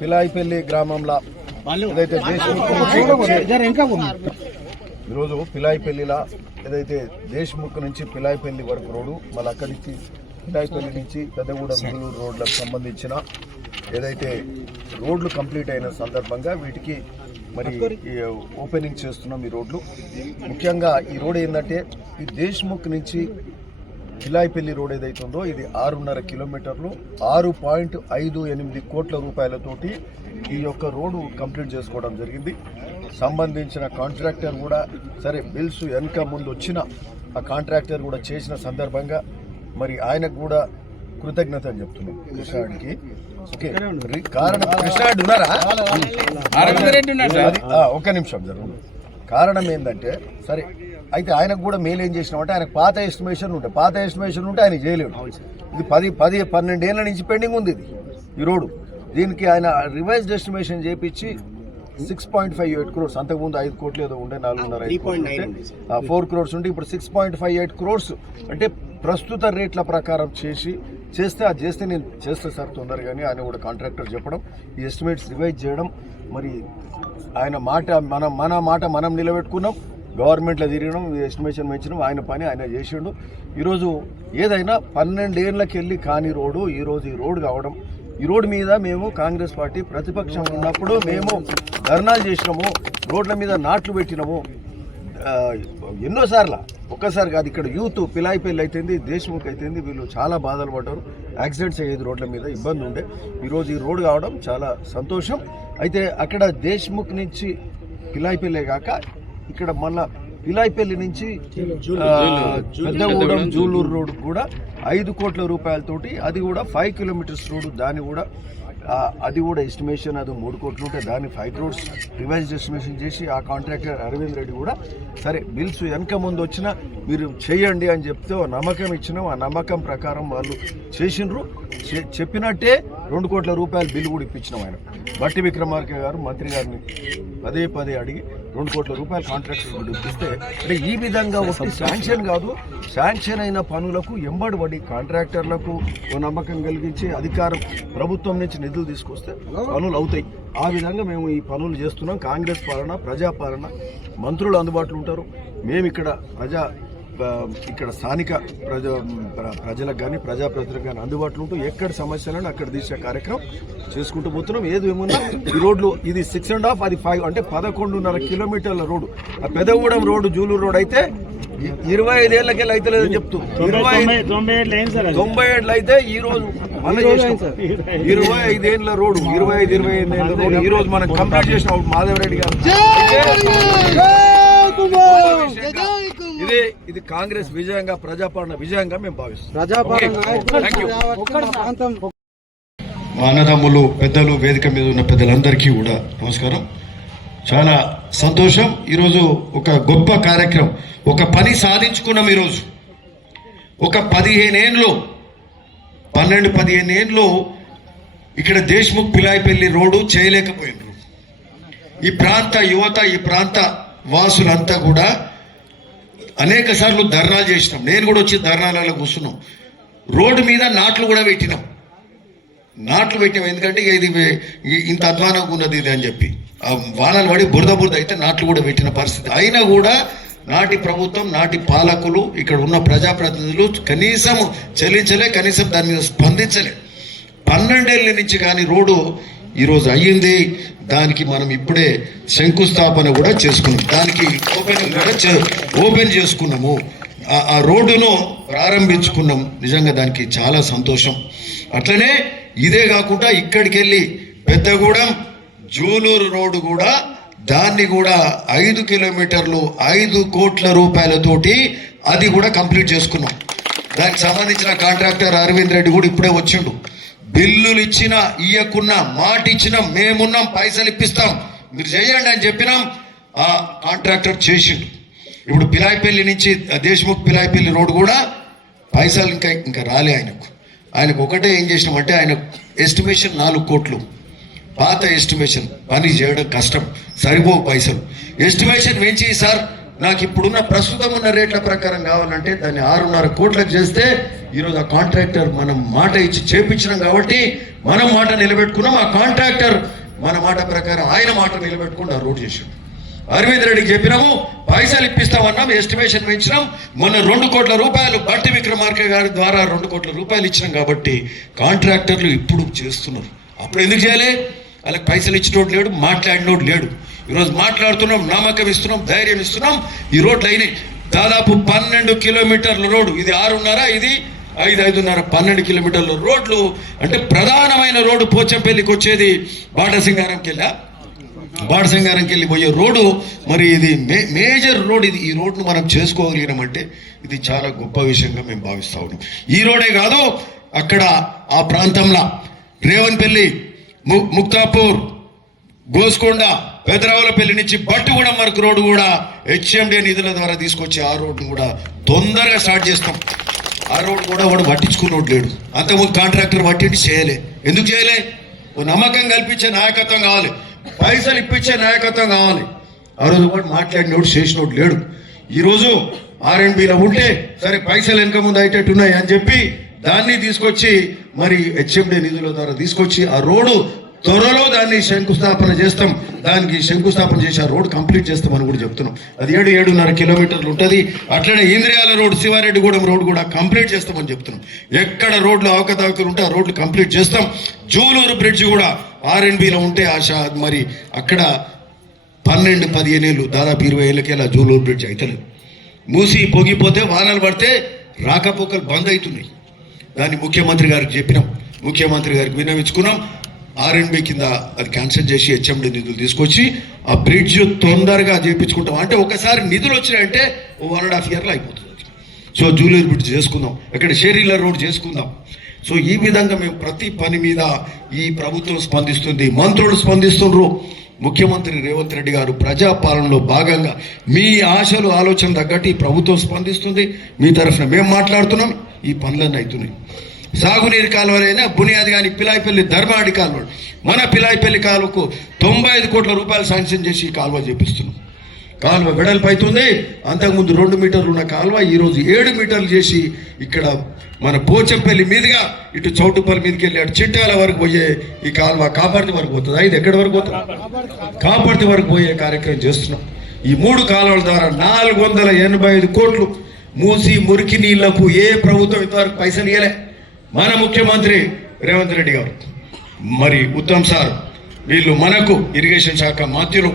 పిలాయిపల్లి గ్రామంలో ఏదైతే ఈరోజు పిలాయిపల్లిలో ఏదైతే దేశ్ముఖ్ నుంచి పిలాయిపల్లి వరకు రోడ్డు, మళ్ళీ అక్కడి నుంచి పిలాయిపల్లి నుంచి పెద్దగూడెం బెంగళూరు రోడ్లకు సంబంధించిన ఏదైతే రోడ్లు కంప్లీట్ అయిన సందర్భంగా వీటికి మరి ఓపెనింగ్ చేస్తున్నాం. ఈ రోడ్లు ముఖ్యంగా ఈ రోడ్ ఏంటంటే ఈ దేశ్ముఖ్ నుంచి పిలాయిపల్లి రోడ్ ఏదైతే ఉందో ఇది 6.5 కిలోమీటర్లు 6.58 కోట్ల రూపాయలతోటి ఈ యొక్క రోడ్డు కంప్లీట్ చేసుకోవడం జరిగింది. సంబంధించిన కాంట్రాక్టర్ కూడా సరే బిల్స్ వెనక ముందు వచ్చిన ఆ కాంట్రాక్టర్ కూడా చేసిన సందర్భంగా మరి ఆయనకు కూడా కృతజ్ఞత అని చెప్తున్నాం కృష్ణాడికి. ఓకే, కారణం కృష్ణాడు ఉన్నారా? ఒక్క నిమిషం జరుగుతుంది. కారణం ఏంటంటే సరే అయితే ఆయనకు కూడా మేలు ఏం చేసినామంటే ఆయనకు పాత ఎస్టిమేషన్ ఉంటే ఆయన చేయలేడు. ఇది 10-12 ఏళ్ళ నుంచి పెండింగ్ ఉంది ఈ రోడ్డు. దీనికి ఆయన రివైజ్డ్ ఎస్టిమేషన్ చేపించి 6.58 crores, అంతకుముందు 5 కోట్లు ఏదో ఉండే 4 crores ఉంటే ఇప్పుడు 6.58 crores అంటే ప్రస్తుత రేట్ల ప్రకారం చేస్తే నేను చేస్తా సార్ తొందరగానే ఆయన కూడా కాంట్రాక్టర్ చెప్పడం, ఈ ఎస్టిమేట్స్ రివైజ్ చేయడం. మరి ఆయన మాట మన మాట మనం నిలబెట్టుకున్నాం, గవర్నమెంట్లో తిరిగినాం, ఎస్టిమేషన్ పెంచినాం, ఆయన పని ఆయన చేసిండు. ఈరోజు ఏదైనా 12 ఏళ్ళకి వెళ్ళి కాని రోడ్డు ఈరోజు ఈ రోడ్డు కావడం, ఈ రోడ్డు మీద మేము కాంగ్రెస్ పార్టీ ప్రతిపక్షం ఉన్నప్పుడు మేము ధర్నాలు చేసినాము, రోడ్ల మీద నాట్లు పెట్టినాము ఎన్నోసార్లు, ఒక్కసారి కాదు. ఇక్కడ యూత్ పిలాయిపల్లి అయితేంది, దేశ్ముఖ్ అయితేంది, వీళ్ళు చాలా బాధలు పడ్డారు, యాక్సిడెంట్స్ అయ్యేది, రోడ్ల మీద ఇబ్బంది ఉండే. ఈరోజు ఈ రోడ్డు కావడం చాలా సంతోషం. అయితే అక్కడ దేశ్ముఖ్ నుంచి పిలాయిపల్లి కాక ఇక్కడ మళ్ళా పిలాయిపల్లి నుంచి పెద్దగూడెం జూలూరు రోడ్ కూడా 5 కోట్ల రూపాయలతోటి, అది కూడా 5 కిలోమీటర్స్ రోడ్డు, దాన్ని కూడా అది కూడా ఎస్టిమేషన్ అది 3 కోట్లు ఉంటే దాన్ని 5 crores రివైజ్డ్ ఎస్టిమేషన్ చేసి ఆ కాంట్రాక్టర్ అరవింద్ రెడ్డి కూడా సరే బిల్స్ వెనక ముందు వచ్చినా మీరు చేయండి అని చెప్తే నమ్మకం ఇచ్చినాం. ఆ నమ్మకం ప్రకారం వాళ్ళు చేసిండ్రు, చెప్పినట్టే 2 కోట్ల రూపాయలు బిల్లు కూడా ఇప్పించినాం. ఆయన బట్టి విక్రమార్క గారు మంత్రి గారిని పదే అడిగి 2 కోట్ల రూపాయలు కాంట్రాక్టర్ ఇప్పిస్తే, అంటే ఈ విధంగా ఒకటి శాంక్షన్ కాదు, శాంక్షన్ అయిన పనులకు ఎంబడి కాంట్రాక్టర్లకు నమ్మకం కలిగించి అధికారం ప్రభుత్వం నుంచి నిధులు తీసుకొస్తే పనులు అవుతాయి. ఆ విధంగా మేము ఈ పనులు చేస్తున్నాం. కాంగ్రెస్ పాలన, ప్రజాపాలన, మంత్రులు అందుబాటులో ఉంటారు. మేము ఇక్కడ స్థానిక ప్రజలకు కానీ ప్రజాప్రతినిధులకు కానీ అందుబాటులో ఉంటూ ఎక్కడ సమస్యలను అక్కడ తీసే కార్యక్రమం చేసుకుంటూ పోతున్నాం. ఏది ఏమన్నా ఈ రోడ్లు ఇది 6.5 అది 5 అంటే 11.5 కిలోమీటర్ల రోడ్డు. ఆ పెదగూడెం రోడ్డు జూలూరు రోడ్ అయితే 25 ఏళ్ళకెళ్ళి అయితే లేదని చెప్తూ 90 ఏళ్ళు అయితే ఈ రోజు 25 ఏళ్ళ రోడ్డు, 25 ఏళ్ళ రోడ్డు ఈ రోజు మనం కంప్లీట్ చేసిన మాధవరెడ్డి గారు. ఇది కాంగ్రెస్ విజయంగా, ప్రజాపాలన విజయంగా మేము భావిస్తున్నాం. మా అన్నదమ్ములు, పెద్దలు, వేదిక మీద ఉన్న పెద్దలందరికీ కూడా నమస్కారం. చాలా సంతోషం. ఈరోజు ఒక గొప్ప కార్యక్రమం, ఒక పని సాధించుకున్నాం. ఈరోజు ఒక 15 ఏళ్ళు ఇక్కడ దేశ్ముఖ్ పిలాయిపల్లి రోడ్డు చేయలేకపోయినారు. ఈ ప్రాంత యువత, ఈ ప్రాంత వాసులంతా కూడా అనేక సార్లు ధర్నాలు చేసినాం. నేను కూడా వచ్చి ధర్నాలలో కూర్చున్నాం. రోడ్డు మీద నాట్లు కూడా పెట్టినాం. ఎందుకంటే ఇది ఇంత అధ్వానంగా ఉన్నది ఇది అని చెప్పి వానలు పడి బురద అయితే నాట్లు కూడా పెట్టిన పరిస్థితి. అయినా కూడా నాటి ప్రభుత్వం, నాటి పాలకులు, ఇక్కడ ఉన్న ప్రజాప్రతినిధులు కనీసం చెల్లించలే, కనీసం దాని మీద స్పందించలే. 12 ఏళ్ళ నుంచి కానీ రోడ్డు ఈరోజు అయ్యింది. దానికి మనం ఇప్పుడే శంకుస్థాపన కూడా చేసుకున్నాం, దానికి ఓపెన్ చేసుకున్నాము, ఆ రోడ్డును ప్రారంభించుకున్నాం. నిజంగా దానికి చాలా సంతోషం. అట్లనే ఇదే కాకుండా ఇక్కడికి వెళ్ళి పెద్దగూడెం జూలూరు రోడ్డు కూడా, దాన్ని కూడా 5 కిలోమీటర్లు 5 కోట్ల రూపాయలతోటి అది కూడా కంప్లీట్ చేసుకున్నాం. దానికి సంబంధించిన కాంట్రాక్టర్ అరవింద్ రెడ్డి కూడా ఇప్పుడే వచ్చిండు. బిల్లులు ఇచ్చినా ఇయ్యకున్నా మాట ఇచ్చినా మేమున్నాం, పైసలు ఇప్పిస్తాం, మీరు చేయండి అని చెప్పినాం. ఆ కాంట్రాక్టర్ చేసిండు. ఇప్పుడు పిలాయిపల్లి నుంచి దేశ్ముఖ్ పిలాయిపల్లి రోడ్డు కూడా పైసలు ఇంకా రాలే ఆయనకు ఒకటే ఏం చేసినామంటే ఆయన ఎస్టిమేషన్ 4 కోట్లు పాత ఎస్టిమేషన్ పని చేయడం కష్టం, సరిపోవు పైసలు. ఎస్టిమేషన్ పెంచి సార్ నాకు ఇప్పుడున్న ప్రస్తుతం ఉన్న రేట్ల ప్రకారం కావాలంటే దాన్ని 6.5 కోట్లకు చేస్తే ఈరోజు ఆ కాంట్రాక్టర్ మనం మాట ఇచ్చి చేపించినాం కాబట్టి మనం మాట నిలబెట్టుకున్నాం. ఆ కాంట్రాక్టర్ మన మాట ప్రకారం ఆయన మాట నిలబెట్టుకుని ఆ రోడ్ చేసాం. అరవింద్ రెడ్డికి చెప్పినాము, పైసలు ఇప్పిస్తామన్నాం, ఎస్టిమేషన్ పెంచినాం. మొన్న 2 కోట్ల రూపాయలు బట్టి విక్రమార్క గారి ద్వారా 2 కోట్ల రూపాయలు ఇచ్చినాం కాబట్టి కాంట్రాక్టర్లు ఇప్పుడు చేస్తున్నారు. అప్పుడు ఎందుకు చేయాలి? వాళ్ళకి పైసలు ఇచ్చినోడు లేడు, మాట్లాడినోడు లేడు. ఈరోజు మాట్లాడుతున్నాం, నమ్మకం ఇస్తున్నాం, ధైర్యం ఇస్తున్నాం. ఈ రోడ్లు అయినాయి. దాదాపు 12 కిలోమీటర్ల రోడ్డు, ఇది 6.5, ఇది 5.5, 12 కిలోమీటర్ల రోడ్లు. అంటే ప్రధానమైన రోడ్డు పోచంపల్లికి వచ్చేది బాడసింగారంకి వెళ్ళి పోయే రోడ్డు. మరి ఇది మేజర్ రోడ్. ఇది ఈ రోడ్ను మనం చేసుకోగలిగినామంటే ఇది చాలా గొప్ప విషయంగా మేము భావిస్తా ఉన్నాం. ఈ రోడే కాదు, అక్కడ ఆ ప్రాంతంలో రేవన్పల్లి, ముక్తాపూర్, గోస్కొండ, పెదరావులపల్లి నుంచి బట్టుగూడెం వరకు రోడ్డు కూడా హెచ్ఎండి నిధుల ద్వారా తీసుకొచ్చి ఆ రోడ్డు కూడా తొందరగా స్టార్ట్ చేస్తాం. ఆ రోడ్డు కూడా వాడు పట్టించుకున్నోడు లేడు. అంతకుముందు కాంట్రాక్టర్ పట్టించి చేయలే. ఎందుకు చేయలే? నమ్మకం కల్పించే నాయకత్వం కావాలి, పైసలు ఇప్పించే నాయకత్వం కావాలి. ఆ రోజు కూడా మాట్లాడినోడు చేసినోడు లేడు. ఈరోజు ఆర్ఎండ్బిలో ఉంటే సరే పైసలు వెనక ముందు అయ్యేటట్టున్నాయి అని చెప్పి దాన్ని తీసుకొచ్చి మరి హెచ్ఎండి నిధుల ద్వారా తీసుకొచ్చి ఆ రోడ్డు త్వరలో దాన్ని శంకుస్థాపన చేస్తాం. దానికి శంకుస్థాపన చేసి ఆ రోడ్ కంప్లీట్ చేస్తామని కూడా చెప్తున్నాం. అది 7.5 కిలోమీటర్లు ఉంటుంది. అట్లనే ఇంద్రియాల రోడ్, శివారెడ్డిగూడెం రోడ్ కూడా కంప్లీట్ చేస్తామని చెప్తున్నాం. ఎక్కడ రోడ్లు అవకతవకలు ఉంటే ఆ రోడ్లు కంప్లీట్ చేస్తాం. జూలూరు బ్రిడ్జ్ కూడా ఆర్ఎండ్బిలో ఉంటే మరి అక్కడ 12-15 ఏళ్ళు, దాదాపు 20 ఏళ్ళకేలా జూలూరు బ్రిడ్జ్ అవుతలేదు. మూసి పొగిపోతే వానలు పడితే రాకపోకలు బంద్ అవుతున్నాయి. దాన్ని ముఖ్యమంత్రి గారికి చెప్పినాం, ముఖ్యమంత్రి గారికి విన్నవించుకున్నాం. ఆర్ఎండ్బి కింద అది క్యాన్సిల్ చేసి హెచ్ఎండి నిధులు తీసుకొచ్చి ఆ బ్రిడ్జ్ తొందరగా చేయించుకుంటాం. అంటే ఒకసారి నిధులు వచ్చినాయంటే 1.5 ఇయర్లో అయిపోతుంది. సో జూలూరు బ్రిడ్జ్ చేసుకుందాం, ఇక్కడ షేరీల రోడ్ చేసుకుందాం. సో ఈ విధంగా మేము ప్రతి పని మీద ఈ ప్రభుత్వం స్పందిస్తుంది, మంత్రులు స్పందిస్తున్నారు. ముఖ్యమంత్రి రేవంత్ రెడ్డి గారు ప్రజాపాలనలో భాగంగా మీ ఆశలు ఆలోచన తగ్గట్టు ఈ ప్రభుత్వం స్పందిస్తుంది. మీ తరఫున మేము మాట్లాడుతున్నాం, ఈ పనులన్నీ అవుతున్నాయి. సాగునీరు కాలువలైనా బునియాది కానీ పిలాయిపల్లి ధర్మాడి కాలువ, మన పిలాయిపల్లి కాలువకు 95 కోట్ల రూపాయలు శాంక్షన్ చేసి ఈ కాలువ చేపిస్తున్నాం. కాలువ వెడల్పు అవుతుంది. అంతకుముందు 2 మీటర్లు ఉన్న కాలువ ఈరోజు 7 మీటర్లు చేసి ఇక్కడ మన పోచంపల్లి మీదుగా ఇటు చౌటుపల్లి మీదకి వెళ్ళి అటు చిట్టాల వరకు పోయే ఈ కాలువ కాపర్తి వరకు పోతుంది. ఇది ఎక్కడి వరకు పోతుంది? కాపర్తి వరకు పోయే కార్యక్రమం చేస్తున్నాం. ఈ 3 కాలువల ద్వారా 485 కోట్లు మూసి మురికి నీళ్లకు ఏ ప్రభుత్వం ఇంతవరకు పైసలు ఇవ్వలే. మన ముఖ్యమంత్రి రేవంత్ రెడ్డి గారు, మరి ఉత్తమ్ సార్, వీళ్ళు మనకు ఇరిగేషన్ శాఖ మంత్రులు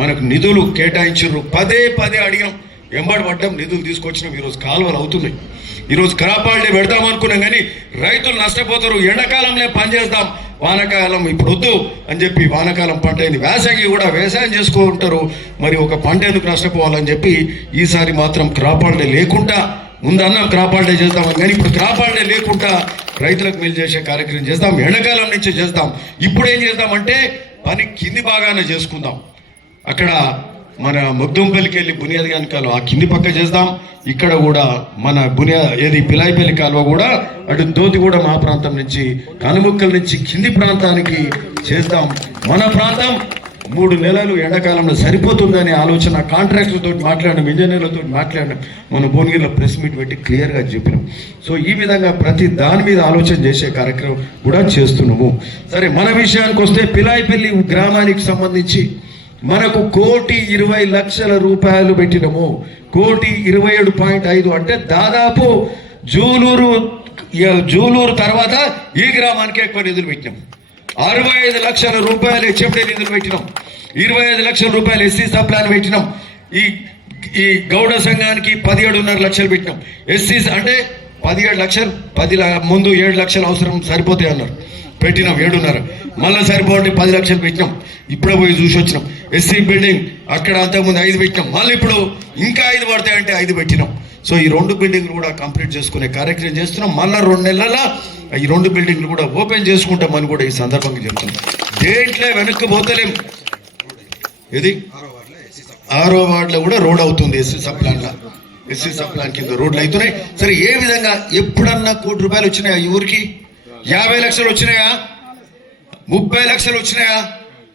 మనకు నిధులు కేటాయించారు. పదే అడిగాం, ఎంబడి పడ్డం, నిధులు తీసుకొచ్చినాం. ఈరోజు కాలువలు అవుతున్నాయి. ఈరోజు క్రాప్ హాలిడే పెడతాం అనుకున్నాం కానీ రైతులు నష్టపోతారు. ఎండాకాలంలో పని చేద్దాం, వానాకాలం ఇప్పుడు వద్దు అని చెప్పి వానాకాలం పంట అయింది. వేసంగి కూడా వ్యవసాయం చేసుకుంటారు. మరి ఒక పంట ఎందుకు నష్టపోవాలని చెప్పి ఈసారి మాత్రం క్రాప్ హాలిడే లేకుండా, ముందన్నా క్రాప్ హాలిడే చేద్దామని, కానీ ఇప్పుడు క్రాప్ హాలిడే లేకుండా రైతులకు మేలు చేసే కార్యక్రమం చేద్దాం. ఎండాకాలం నుంచి చేద్దాం. ఇప్పుడు ఏం చేద్దామంటే పని కింది బాగానే చేసుకుందాం. అక్కడ మన ముగ్దుంపల్లికి వెళ్ళి బునియాది గాని కాలువ ఆ కింది పక్క చేద్దాం. ఇక్కడ కూడా మన పిలాయిపల్లి కాలువ కూడా అటు దోతి కూడా మా ప్రాంతం నుంచి కనుముక్కల నుంచి కింది ప్రాంతానికి చేద్దాం. మన ప్రాంతం 3 నెలలు ఎండాకాలంలో సరిపోతుందనే ఆలోచన కాంట్రాక్టర్తో మాట్లాడడం, ఇంజనీర్లతో మాట్లాడడం, మన భువనగిరిలో ప్రెస్ మీట్ పెట్టి క్లియర్గా చెప్పినాం. సో ఈ విధంగా ప్రతి దాని మీద ఆలోచన చేసే కార్యక్రమం కూడా చేస్తున్నాము. సరే, మన విషయానికి వస్తే పిలాయిపల్లి గ్రామానికి సంబంధించి మనకు 1,20,00,000 రూపాయలు పెట్టినము. 1,27.5 అంటే దాదాపు జూలూరు తర్వాత ఈ గ్రామానికి ఎక్కువ నిధులు పెట్టినాం. 65 లక్షల రూపాయలు హెచ్ఎండి నిధులు పెట్టినాం. 25 లక్షల రూపాయలు ఎస్సీ సబ్ ప్లాన్ పెట్టినాం. ఈ గౌడ సంఘానికి 17.5 లక్షలు పెట్టినాం. ఎస్సీ అంటే 17 లక్షలు, ముందు 7 లక్షలు అవసరం సరిపోతాయి అన్నారు, పెట్టినాం 7.5. మళ్ళీ సరిపోతే 10 లక్షలు పెట్టినాం. ఇప్పుడే పోయి చూసి వచ్చినాం. ఎస్సీ బిల్డింగ్ అక్కడ అంతకుముందు 5 పెట్టినాం. మళ్ళీ ఇప్పుడు ఇంకా 5 పడతాయంటే 5 పెట్టినాం. సో ఈ 2 బిల్డింగ్లు కూడా కంప్లీట్ చేసుకునే కార్యక్రమం చేస్తున్నాం. మళ్ళీ 2 నెలల ఈ 2 బిల్డింగ్లు కూడా ఓపెన్ చేసుకుంటామని కూడా ఈ సందర్భంగా చెప్తున్నాం. దేంట్లో వెనక్కి పోతలేం. ఇది 6వ వార్డులో కూడా రోడ్ అవుతుంది. ఎస్సీ సబ్ ప్లాన్ కింద రోడ్లు అవుతున్నాయి. సరే, ఏ విధంగా ఎప్పుడన్నా 1 కోటి రూపాయలు వచ్చినాయా ఈ ఊరికి? 50 లక్షలు వచ్చినాయా? 30 లక్షలు వచ్చినాయా?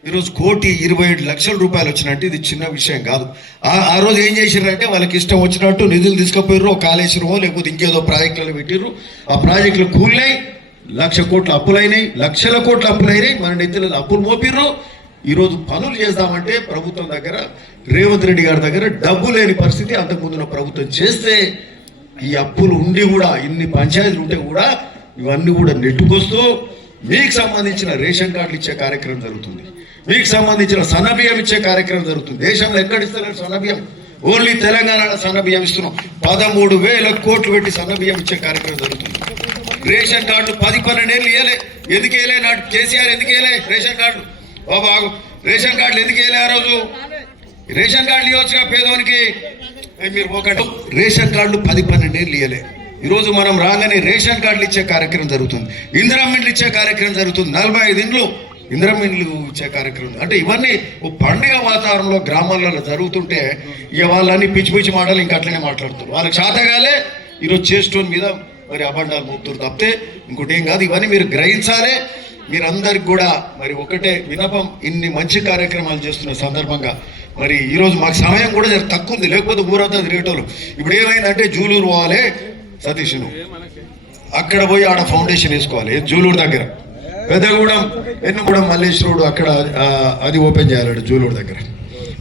ఈరోజు 1,27,00,000 రూపాయలు వచ్చినట్టు ఇది చిన్న విషయం కాదు. ఆ రోజు ఏం చేసిర్రంటే వాళ్ళకి ఇష్టం వచ్చినట్టు నిధులు తీసుకుపోయారు, కాళేశ్వరమో లేకపోతే ఇంకేదో ప్రాజెక్టులు పెట్టిర్రు. ఆ ప్రాజెక్టులు కూలినాయి, 1,00,000 కోట్ల అప్పులైనాయి, లక్షల కోట్ల అప్పులైనాయి, మన నెత్తుల అప్పులు మోపిర్రు. ఈరోజు పనులు చేద్దామంటే ప్రభుత్వం దగ్గర, రేవంత్ రెడ్డి గారి దగ్గర డబ్బు లేని పరిస్థితి. అంతకుముందున్న ప్రభుత్వం చేస్తే ఈ అప్పులు ఉండి కూడా, ఇన్ని పంచాయతీలు ఉంటే కూడా ఇవన్నీ కూడా నెట్టుకొస్తూ మీకు సంబంధించిన రేషన్ కార్డులు ఇచ్చే కార్యక్రమం జరుగుతుంది, మీకు సంబంధించిన సన్నబియ్యం ఇచ్చే కార్యక్రమం జరుగుతుంది. దేశంలో ఎక్కడ ఇస్తున్నారు సన్నబియ్యం? ఓన్లీ తెలంగాణలో సన్నబియ్యం ఇస్తున్నాం. 13,000 కోట్లు పెట్టి సన్నబియ్యం ఇచ్చే కార్యక్రమం జరుగుతుంది. రేషన్ కార్డులు 10-12 ఏళ్ళు ఇవ్వలే. ఎందుకు వేయలే? నాడు కేసీఆర్ ఎందుకు వేయలే రేషన్ కార్డులు? బాబు రేషన్ కార్డులు ఎందుకు వేయలే? ఆ రోజు రేషన్ కార్డులు ఇవ్వచ్చుగా పేదోనికి. మీరు ఒకటి రేషన్ కార్డులు 10-12 ఏళ్ళు ఇవ్వలే. ఈరోజు మనం రాగానే రేషన్ కార్డులు ఇచ్చే కార్యక్రమం జరుగుతుంది, ఇందిరమ్మ ఇండ్లు ఇచ్చే కార్యక్రమం జరుగుతుంది, 45 ఇండ్లు ఇందిరమ్మ ఇండ్లు ఇచ్చే కార్యక్రమం. అంటే ఇవన్నీ పండుగ వాతావరణంలో గ్రామాలలో జరుగుతుంటే ఇక వాళ్ళని పిచ్చి పిచ్చి మాటలు ఇంకా అట్లనే మాట్లాడుతున్నారు. వాళ్ళకి చేతగాలే ఈరోజు చేస్టోన్ మీద మరి అబండాలు మోపుతారు తప్పితే ఇంకోటి ఏం కాదు. ఇవన్నీ మీరు గ్రహించాలి. మీరందరికి కూడా మరి ఒకటే వినపం, ఇన్ని మంచి కార్యక్రమాలు చేస్తున్న సందర్భంగా మరి ఈరోజు మాకు సమయం కూడా తక్కువ ఉంది, లేకపోతే ఊరంతా తిరిగేటోళ్ళు. ఇప్పుడు ఏమైందంటే జూలూరు పోవాలి సతీష్ను, అక్కడ పోయి ఆడ ఫౌండేషన్ వేసుకోవాలి జూలూరు దగ్గర. పెద్దగూడెం ఎన్నుగూడెం మల్లేశ్వరుడు అక్కడ అది ఓపెన్ చేయాలి జూలూరు దగ్గర.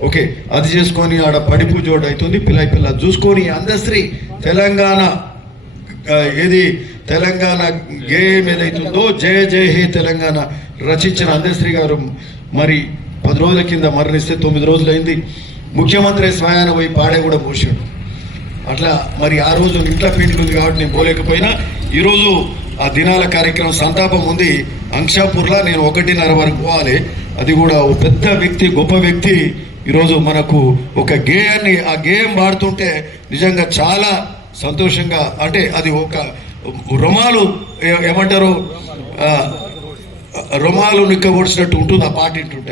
ఓకే, అది చేసుకొని ఆడ పడి పూజ అవుతుంది, పిల్ల చూసుకొని అందశ్రీ తెలంగాణ ఏది తెలంగాణ గేయం ఏదైతుందో జయ జయ హే తెలంగాణ రచించిన అందశ్రీ గారు మరి 10 రోజుల కింద మరణిస్తే 9 రోజులైంది. ముఖ్యమంత్రి స్వయాన పోయి పాడే కూడా మూసాడు. అట్లా మరి ఆ రోజు ఇంట్లో పిండి ఉంది కాబట్టి నేను పోలేకపోయినా ఈరోజు ఆ దినాల కార్యక్రమం సంతాపం ఉంది. అంక్షాపూర్లో నేను 1:30 వరకు పోవాలి. అది కూడా ఒక పెద్ద వ్యక్తి, గొప్ప వ్యక్తి ఈరోజు మనకు ఒక గేయాన్ని, ఆ గేయం పాడుతుంటే నిజంగా చాలా సంతోషంగా, అంటే అది ఒక రుమాలు ఏమంటారు, రుమాలు నిక్కబొడిచినట్టు ఉంటుంది ఆ పాట వింటుంటే.